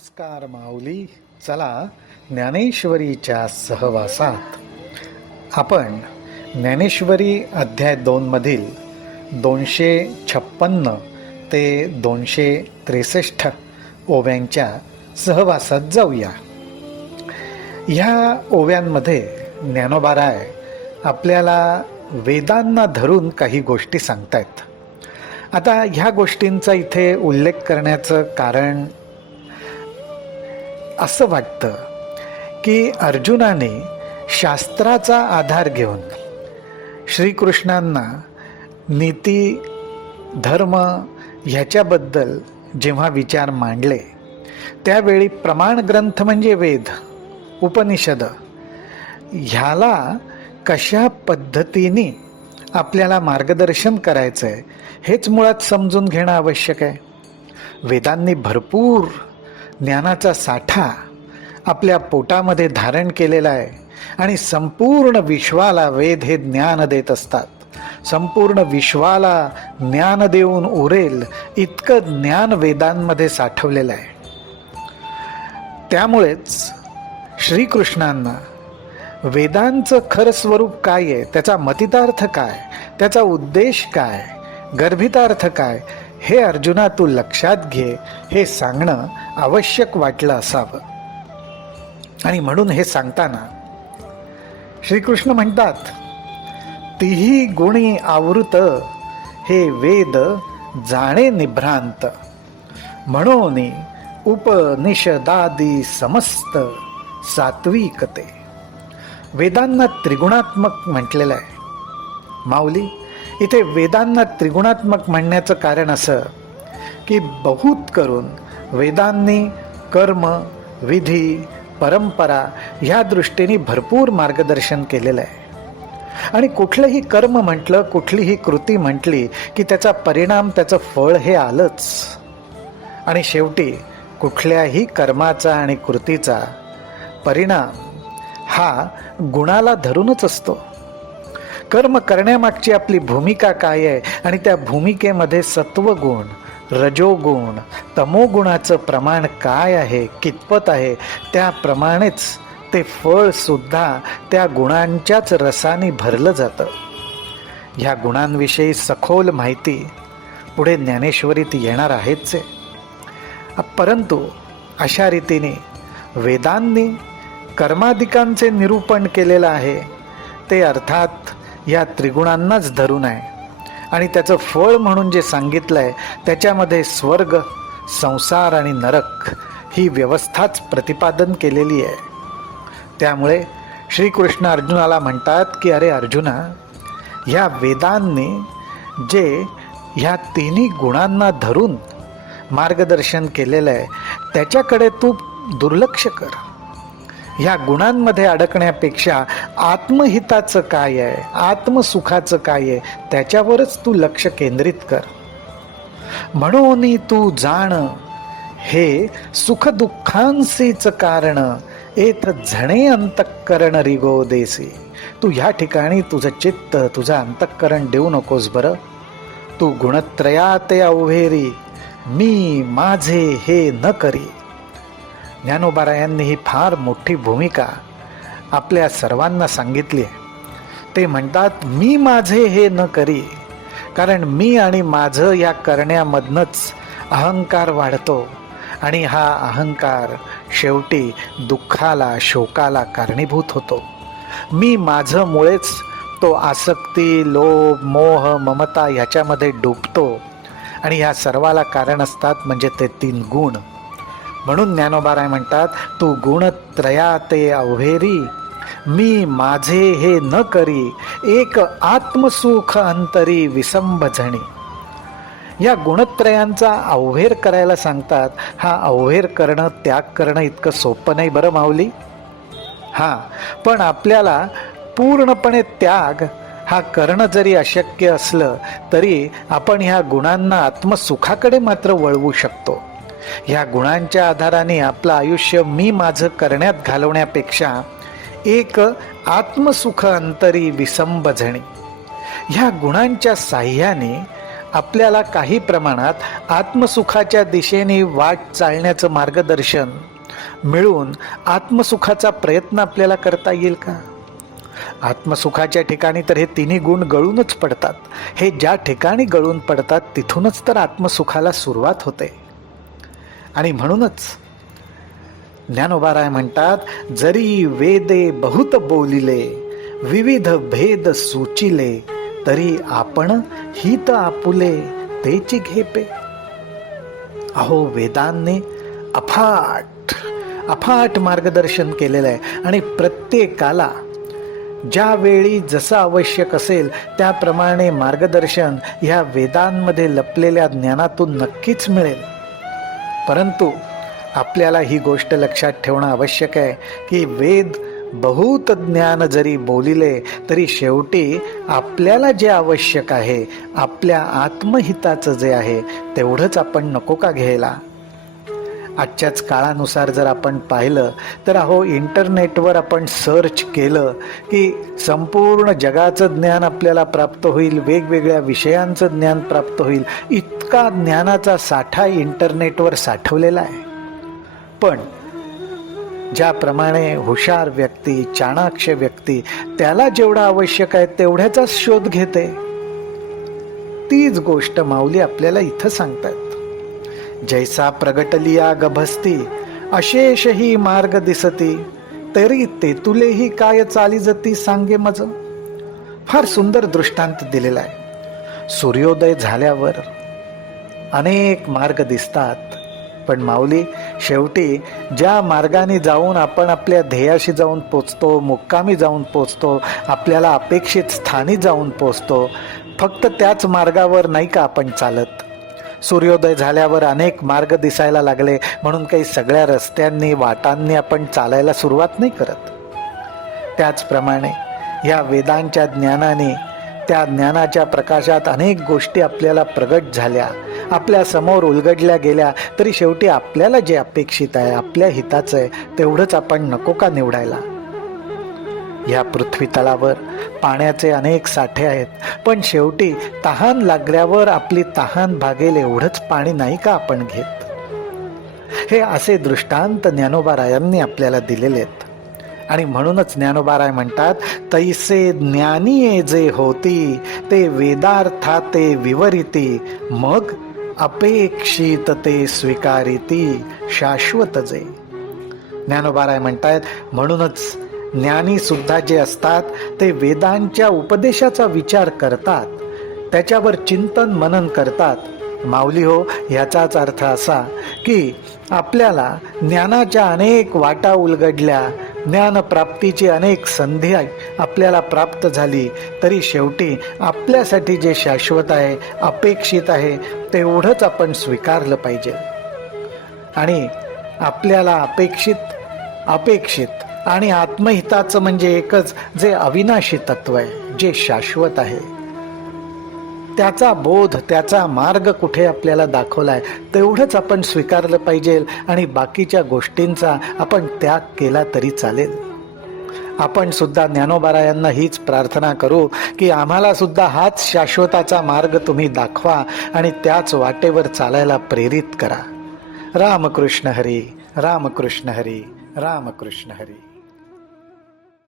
नमस्कार माऊली. चला, ज्ञानेश्वरीच्या सहवासात आपण ज्ञानेश्वरी अध्याय 2 मधील 256 ते 263 ओव्यांच्या सहवासात जाऊया. ह्या ओव्यांमध्ये ज्ञानोबाराय आपल्याला वेदांना धरून काही गोष्टी सांगतायत. आता ह्या गोष्टींचा इथे उल्लेख करण्याचं कारण असं वाटतं की अर्जुनाने शास्त्राचा आधार घेऊन श्रीकृष्णांना नीती धर्म ह्याच्याबद्दल जेव्हा विचार मांडले त्यावेळी प्रमाण ग्रंथ म्हणजे वेद उपनिषद ह्याला कशा पद्धतीने आपल्याला मार्गदर्शन करायचं आहे हेच मुळात समजून घेणं आवश्यक आहे. वेदांनी भरपूर ज्ञानाचा साठा आपल्या पोटामध्ये धारण केलेला आहे आणि संपूर्ण विश्वाला वेद हे ज्ञान देत असतात. संपूर्ण विश्वाला ज्ञान देऊन उरेल इतकं ज्ञान वेदांमध्ये साठवलेलं आहे. त्यामुळेच श्रीकृष्णांना वेदांचं खरं स्वरूप काय आहे, त्याचा मतितार्थ काय, त्याचा उद्देश काय, गर्भितार्थ काय, हे अर्जुना तू लक्षात घे हे सांगणं आवश्यक वाटलं असावं. आणि म्हणून हे सांगताना श्रीकृष्ण म्हणतात, तिही गुणी आवृत हे वेद जाणे निभ्रांत, म्हणून उपनिषदादी समस्त सात्विकते. वेदांना त्रिगुणात्मक म्हटलेलं आहे. माऊली, इथे वेदांना त्रिगुणात्मक म्हणण्याचं कारण असं की बहुत करून वेदांनी कर्म विधी परंपरा ह्या दृष्टीने भरपूर मार्गदर्शन केलेलं आहे. आणि कुठलंही कर्म म्हटलं, कुठलीही कृती म्हटली की त्याचा परिणाम, त्याचं फळ हे आलंच. आणि शेवटी कुठल्याही कर्माचा आणि कृतीचा परिणाम हा गुणाला धरूनच असतो. कर्म करण्यामागची आपली भूमिका काय आहे आणि त्या भूमिकेमध्ये सत्वगुण रजोगुण तमोगुणाचं प्रमाण काय आहे, कितपत आहे, त्याप्रमाणेच ते फळ सुद्धा त्या गुणांच्याच रसाने भरलं जातं. ह्या गुणांविषयी सखोल माहिती पुढे ज्ञानेश्वरीत येणार आहेच आहे. परंतु अशा रीतीने वेदांनी कर्माधिकांचे निरूपण केलेलं आहे ते अर्थात या त्रिगुणांनाच धरून आहे. आणि त्याचं फळ म्हणून जे सांगितलं आहे त्याच्यामध्ये स्वर्ग संसार आणि नरक ही व्यवस्थाच प्रतिपादन केलेली आहे. त्यामुळे श्रीकृष्ण अर्जुनाला म्हणतात की अरे अर्जुना, ह्या वेदांनी जे ह्या तिन्ही गुणांना धरून मार्गदर्शन केलेलं आहे त्याच्याकडे तू दुर्लक्ष कर. ह्या गुणांमध्ये अडकण्यापेक्षा आत्महिताचं काय आहे, आत्मसुखाचं काय आहे त्याच्यावरच तू लक्ष केंद्रित कर. म्हणून तू जाण हे सुखदुःखांसीच कारण, एथ झणे अंतःकरण रिगो देसी. तू ह्या ठिकाणी तुझं चित्त तुझं अंतःकरण देऊ नकोस बरं. तू गुणत्रयात अवघेरी मी माझे हे न करी. ज्ञानोबारायांनी ही फार मोठी भूमिका आपल्या सर्वांना सांगितली आहे. ते म्हणतात मी माझे हे न करी, कारण मी आणि माझं या करण्यामधनंच अहंकार वाढतो आणि हा अहंकार शेवटी दुःखाला शोकाला कारणीभूत होतो. मी माझं मुळेच तो आसक्ती लोभ मोह ममता ह्याच्यामध्ये डुबतो आणि ह्या सर्वाला कारण असतात म्हणजे ते 3 गुण. म्हणून ज्ञानोबाराय म्हणतात तू गुणत्रयाते अवघेरी मी माझे हे न करी, एक आत्मसुख अंतरी विसंभजणी. या गुणत्रयांचा अवघेर करायला सांगतात. हा अवघेर करणं त्याग करणं इतकं सोपं नाही बरं माऊली. हां, पण आपल्याला पूर्णपणे त्याग हा करणं जरी अशक्य असलं तरी आपण ह्या गुणांना आत्मसुखाकडे मात्र वळवू शकतो. ह्या गुणांच्या आधाराने आपलं आयुष्य मी माझं करण्यात घालवण्यापेक्षा एक आत्मसुख अंतरी विसंभजणी ह्या गुणांच्या साह्याने आपल्याला काही प्रमाणात आत्मसुखाच्या दिशेने वाट चालण्याचं मार्गदर्शन मिळून आत्मसुखाचा प्रयत्न आपल्याला करता येईल का? आत्मसुखाच्या ठिकाणी तर हे तिन्ही गुण गळूनच पडतात. हे ज्या ठिकाणी गळून पडतात तिथूनच तर आत्मसुखाला सुरुवात होते. आणि म्हणूनच ज्ञानोबाराय म्हणतात, जरी वेदे बहुत बोलिले, विविध भेद सूचिले, तरी आपण हित आपुले तेची घेपे. अहो, वेदांनी अफाट मार्गदर्शन केलेलं आहे आणि प्रत्येकाला ज्यावेळी जसं आवश्यक असेल त्याप्रमाणे मार्गदर्शन ह्या वेदांमध्ये लपलेल्या ज्ञानातून नक्कीच मिळेल. परंतु आपल्याला ही गोष्ट लक्षात ठेवणं आवश्यक आहे की वेद बहुत ज्ञान जरी बोलिले तरी शेवटी आपल्याला जे आवश्यक आहे, आपल्या आत्महिताचं जे आहे तेवढंच आपण नको का घ्यायला? आजच्याच काळानुसार जर आपण पाहिलं तर इंटरनेटवर आपण सर्च केलं की संपूर्ण जगाचं ज्ञान आपल्याला प्राप्त होईल, वेगवेगळ्या विषयांचं ज्ञान प्राप्त होईल. इतका ज्ञानाचा साठा इंटरनेटवर साठवलेला आहे. पण ज्याप्रमाणे हुशार व्यक्ती, चाणाक्ष व्यक्ती त्याला जेवढं आवश्यक आहे तेवढ्याचाच शोध घेते. तीच गोष्ट माऊली आपल्याला इथं सांगतात. जैसा प्रगटलिया गभस्ती, अशेष ही मार्ग दिसती, तरी ते तुलेही काय चाली जती सांगे मज. फार सुंदर दृष्टांत दिलेला आहे. सूर्योदय झाल्यावर अनेक मार्ग दिसतात, पण माऊली शेवटी ज्या मार्गाने जाऊन आपण आपल्या ध्येयाशी जाऊन पोचतो, मुक्कामी जाऊन पोचतो, आपल्याला अपेक्षित स्थानी जाऊन पोचतो, फक्त त्याच मार्गावर नाही का आपण चालत. सूर्योदय झाल्यावर अनेक मार्ग दिसायला लागले म्हणून काही सगळ्या रस्त्यांनी, वाटांनी आपण चालायला सुरुवात नाही करत. त्याचप्रमाणे या वेदांच्या ज्ञानाने, त्या ज्ञानाच्या प्रकाशात अनेक गोष्टी आपल्याला प्रगट झाल्या, आपल्या समोर उलगडल्या गेल्या, तरी शेवटी आपल्याला जे अपेक्षित आहे, आपल्या हिताचं आहे तेवढंच आपण नको का निवडायला? या पृथ्वी तलावर पाण्याचे अनेक साठे आहेत, पण शेवटी तहान लागल्यावर आपली तहान भागेल एवढंच पाणी नाही का आपण घेत? हे असे दृष्टांत ज्ञानोबारायांनी आपल्याला दिलेले आहेत. आणि म्हणूनच ज्ञानोबाराय म्हणतात, तैसे ज्ञानी जे होती, ते वेदार्थाते विवरिती, मग अपेक्षित ते स्वीकारिती, शाश्वत जे. ज्ञानोबाराय म्हणतात, म्हणूनच ज्ञानी सुद्धा जे असतात ते वेदांच्या उपदेशाचा विचार करतात, त्याच्यावर चिंतन मनन करतात. माऊली हो, याचाच अर्थ असा की आपल्याला ज्ञानाच्या अनेक वाटा उलगडल्या, ज्ञानप्राप्तीची अनेक संधी आपल्याला प्राप्त झाली, तरी शेवटी आपल्यासाठी जे शाश्वत आहे, अपेक्षित आहे तेवढंच आपण स्वीकारलं पाहिजे. आणि आपल्याला अपेक्षित आणि आत्महिताचं म्हणजे एकच, जे अविनाशी तत्व आहे, जे शाश्वत आहे, त्याचा बोध, त्याचा मार्ग कुठे आपल्याला दाखवलाय तेवढंच आपण स्वीकारलं पाहिजे. आणि बाकीच्या गोष्टींचा आपण त्याग केला तरी चालेल. आपण सुद्धा ज्ञानोबारायांना हीच प्रार्थना करू की आम्हाला सुद्धा हाच शाश्वताचा मार्ग तुम्ही दाखवा आणि त्याच वाटेवर चालायला प्रेरित करा. रामकृष्ण हरी, रामकृष्ण हरी, रामकृष्ण हरी.